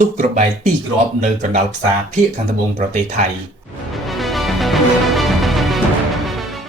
ទុកក្របបែកទីក្របនៅកណ្ដាលផ្សារភាគខាងត្បូងប្រទេសថៃ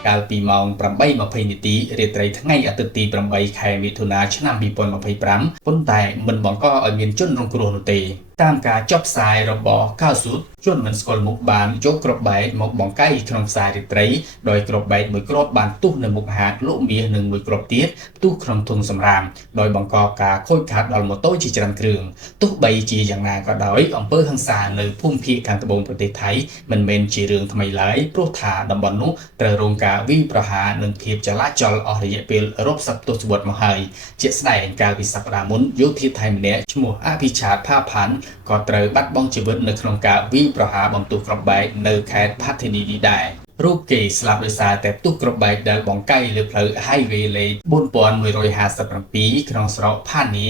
កាលពីម៉ោង 8:20 នាទីរាត្រីថ្ងៃអាទិត្យទី 8 ខែមិថុនាឆ្នាំ 2025 ប៉ុន្តែមិនបង្កឲ្យមានជនរងគ្រោះនោះទេតាមការចុះផ្សាយរបស់កៅស៊ូតជនមិនស្គាល់មុខបានយកក្របបែកមកបង្កាយក្នុងផ្សាររាត្រីដោយក្របបែកមួយគ្រាប់បានទុះនៅមុខហាងលក់មាសនិងមួយគ្រាប់ទៀតទុះក្នុងធុងសម្រាមដោយបង្កការខូចខាតដល់ម៉ូតូជាច្រើនគ្រឿងទោះបីជាយ៉ាងណាក៏ដោយអំពើហិង្សានៅភូមិភាគខាងត្បូងប្រទេសថៃមិនមែនជារឿងថ្មីឡើយព្រោះថាតំបន់នោះត្រូវរងការវាយប្រហារនិងភាពចលាចលអស់រយៈពេលរាប់សិបទសវត្សរ៍មកហើយជាក់ស្ដែងកាលពីសប្តាហ៍មុនយោធាថៃម្នាក់ឈ្មោះអភិឆាតផាផាន់ក៏ត្រូវបាត់បង់ជីវិតនៅក្នុងការវាយប្រហារបំទុះគ្រាប់បែកនៅខេត្តផាធីនីនេះដែររូបគេស្លាប់ដោយសារតែផ្ទុះគ្រាប់បែកដែលបង្កាយលើផ្លូវ Highway លេខ 4157 ក្នុងស្រុកផានី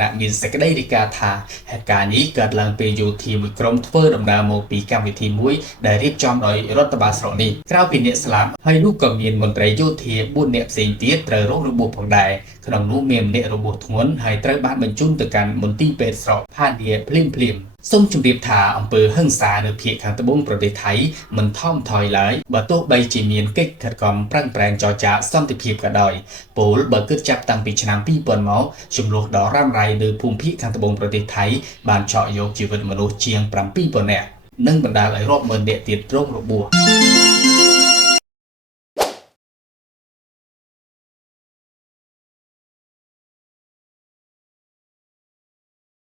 អ្នកមានសេចក្តីរាយការណ៍ថាហេតុការណ៍នេះកើតឡើងពេលយោធាមួយក្រុមធ្វើដំណើរមកពីកម្មវិធីមួយដែលរៀបចំដោយរដ្ឋបាលស្រុកនេះក្រៅពីអ្នកស្លាប់ហើយនោះក៏មានមន្ត្រីយោធា4នាក់ផ្សេងទៀតត្រូវរងរបួសផងដែរក្នុងនោះមានម្នាក់របួសធ្ងន់ហើយត្រូវបានបញ្ជូនទៅកាន់មន្ទីរពេទ្យស្រុកផានីភ្លាមសូមជម្រាបថាអំពើហិង្សានៅភាគខាងត្បូងប្រទេសថៃមិនថមថយឡើយបើទោះបីជាមានកិច្ចខិតខំប្រឹងប្រែងចរចាសន្តិភាពក៏ដោយពលបើគិតចាប់តាំងពីឆ្នាំ 2000 មកចំនួនដ៏រ៉ាំរ៉ៃនៅភូមិភាគខាងត្បូងប្រទេសថៃបានឆក់យកជីវិតមនុស្សជាង 7000 នាក់និងបណ្ដាលឲ្យរាប់ម៉ឺននាក់ទៀតរងរបួស